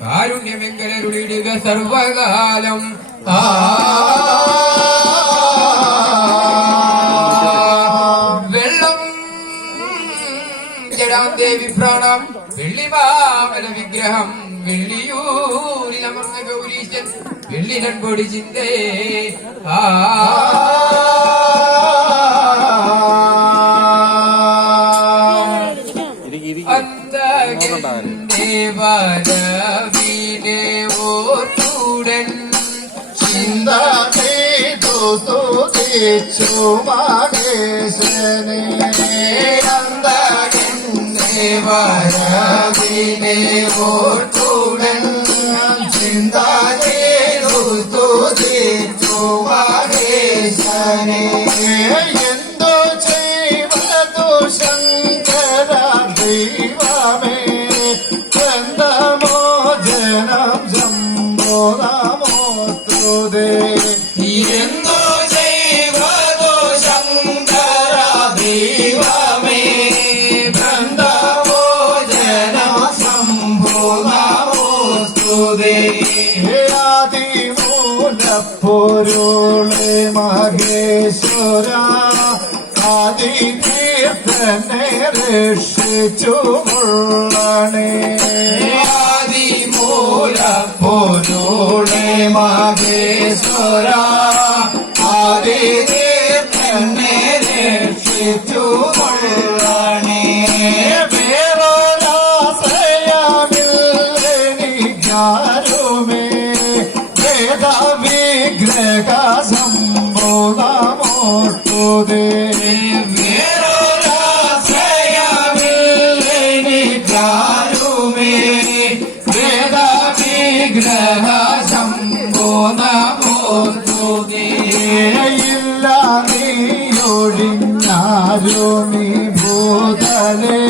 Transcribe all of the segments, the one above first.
കാരുണ്യമെങ്കലരുളിടുക സർവകാലം ആ. വെള്ളം ജഡാം ദേവി പ്രാണം. വെള്ളിമാമല വിഗ്രഹം. വെള്ളിയൂരിലമർന്ന ഗൗരീശൻ. വെള്ളിനൻ പൊടി ചിന്തേ. ആ. മഹേശനെ ദേവരവിനെ ഓർത്തുടൻ ആദിമൂലപ്പൊരുളെ മഹേശ്വര ആദിതീർത്ഥനെ രക്ഷിച്ചു ആദി മൂല പോലോളെ മഹേശ്വര ആദിതീർത്ഥനെ വേറൊരാശ്രയമില്ലെനിക്കാരുമേ വേദവിഗ്രഹ ശംഭോ നമോസ്തുതേ ഇല്ല നീയൊഴിഞ്ഞാരുമീ ഭൂതലേ.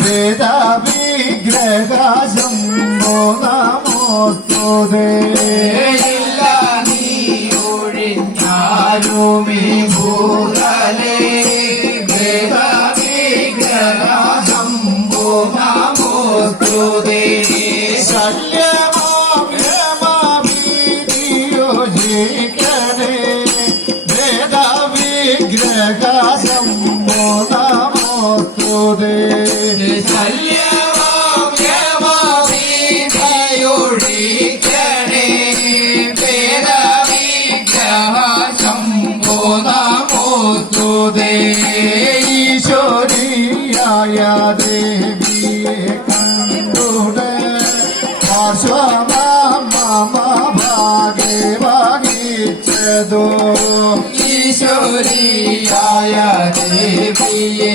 വേദവിഗ്രഹ സംഭോ നമോസ്തുതേ ഇല്ല നീ ഒഴിഞ്ഞാലുമീ നമോസ്തുതേ ഈശ്വരീയായ ദേവിയെ കണ്ടുട പാർശ്വമ ഭാഗേ വഹിച്ചതോ ഈശ്വരിയായ ദേവിയെ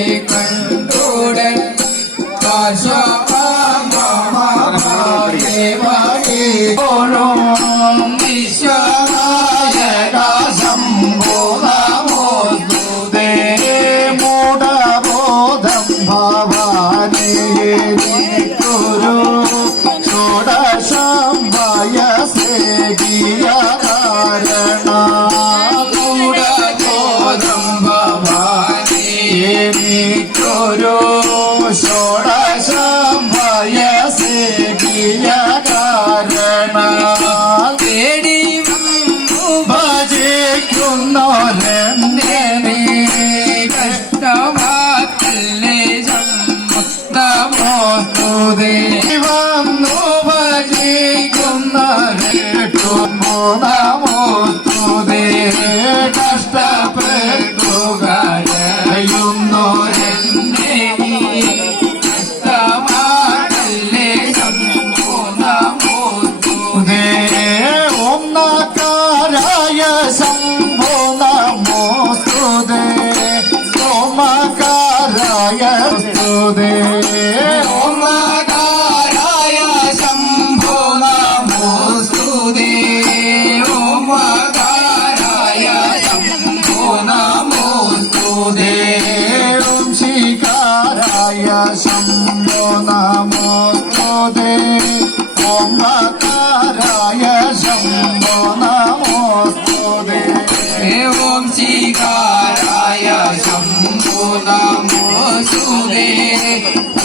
നമോസുരേ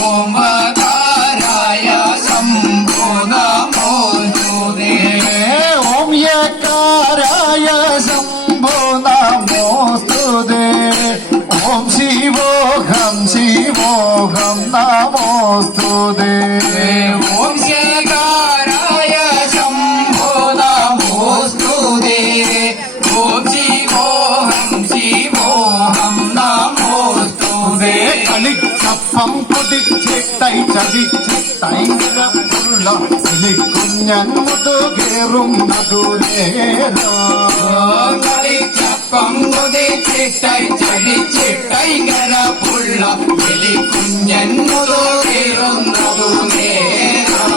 ഓമകാരായ ശംഭോ നമോസുരേ ഓം യകാരായ ശംഭോ നമോസ്തുതേ ഓം ശിവോഹം ശിവോഹം നമോസ്തുതേ നമോ ചതിച്ച തൈങ്കരമുള്ള കുഞ്ഞൻ മുതുകേറും നടുനേരോ കളിച്ചപ്പം കുതിച്ചിട്ടായി ചലിച്ചിട്ടൈങ്ങര പുള്ള കുഞ്ഞൻ മുതേറുന്നതു നേരം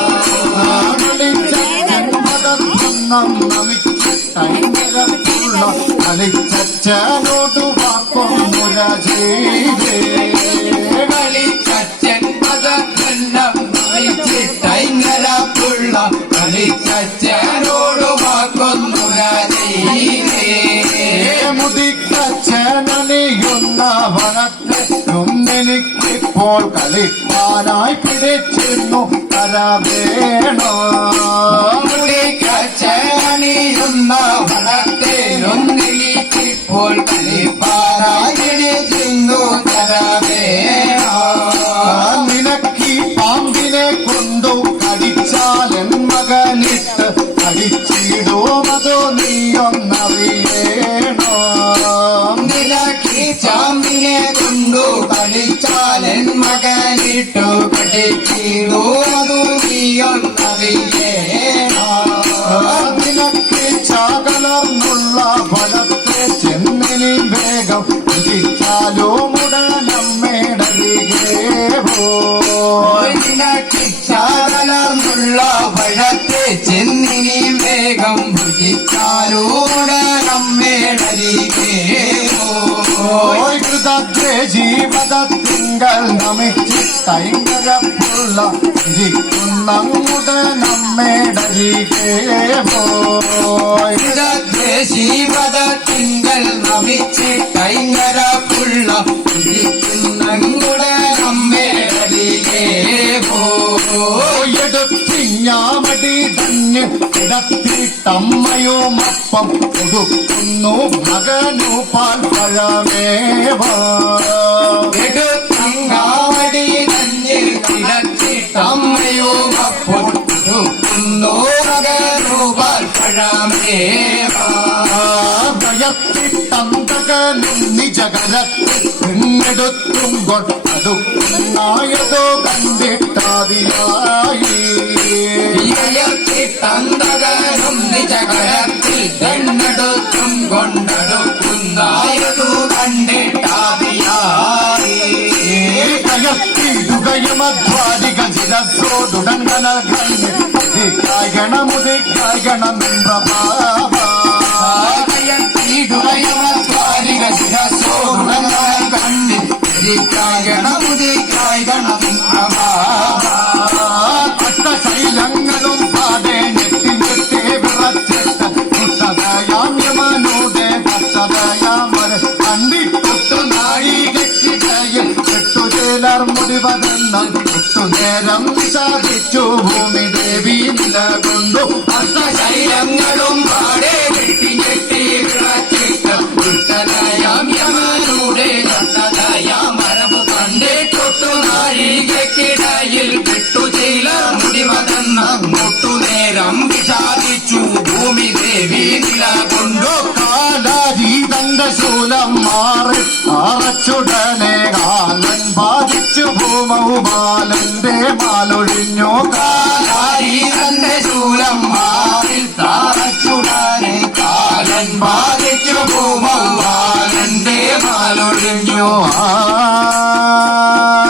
കളിച്ചോട് വാക്കും മുര ചെയ്തേ കളിച്ചനോട് വാക്കൊന്നു രാജീവേ മുതിക്കച്ചനണിയുന്ന വനത്തിനെനിക്കിപ്പോൾ കളിപ്പാനായി പിടിച്ചിരുന്നു കരവേണോ മുടിക്കച്ചണിയുന്ന വനത്തേനൊന്നിലിപ്പോൾ കളിപ്പാറായി ചിന്നു തരവേണോ നിനക്കി മകനിട്ടു കടിച്ചിടൂ അതു നീയൊന്നറിയേണോ നിനക്ക് ചാകലർന്നുള്ള ഫലത്തെ ചെന്നിനി വേഗം തിരിച്ചാലോ മുടനമ്മേടരികേ പോയി ഫലത്തെ ചെന്നിനി വേഗം ഭുജിച്ചാലൂടമ്മേടരികേ കൃതത്തെ ജീവിതത്തിങ്കൾ നമിച്ച് തൈങ്കരപ്പുള്ള ഇരിക്കുന്നങ്ങുടെ നമ്മേടരികേ പോയിടത്തെ ശിവത തിങ്കൾ നമിച്ച് തൈങ്കരപ്പുള്ള പുള്ള ഇരിക്കുന്നങ്ങുടെ നമ്മേടരികേ പോയെടുത്തിഞ്ഞാമടി തന്നെ കിടത്തിട്ടമ്മയുമപ്പം കൊടുക്കുന്നു മകനു പാൽ പഴമേവാ എടുത്തങ്ങാവടി നഞ്ഞിൽ കിടച്ചിട്ടമ്മയോ അപ്പോൾ കൊടുക്കുന്നു മകരൂപാൽ പഴമേവാ ഭയത്തിട്ടന്തകനും നിജകരത്തിൽ പിന്നെടുത്തുമ്പോൾ അടുക്കുന്നായതോ കണ്ടിട്ടാതിയായി ഇയർത്തി உதயமத்வாதிக சிரசோதுடன் கணல் கண் திக்காய் கணம் உதைக்காய் கணம் என்ற பாபாயமத்வாதிக சிரசோதுடன் கணல் கண் திக்காய் கணம் உதைக்காய் கணம் என்ற பாபா பட்ட சைலங்களும் பாதே நெத்தி home. ശൂലം മാറി മാറച്ചുടനെ കാലൻ ബാധിച്ചു ഭൂമൗ ബാലന്റെ കാലായി തന്റെ ശൂലം മാറി താറച്ചുടനെ കാലൻ ബാധിച്ചു ഭൂമവാലന്റെ മാലൊഴിഞ്ഞു ആ ആ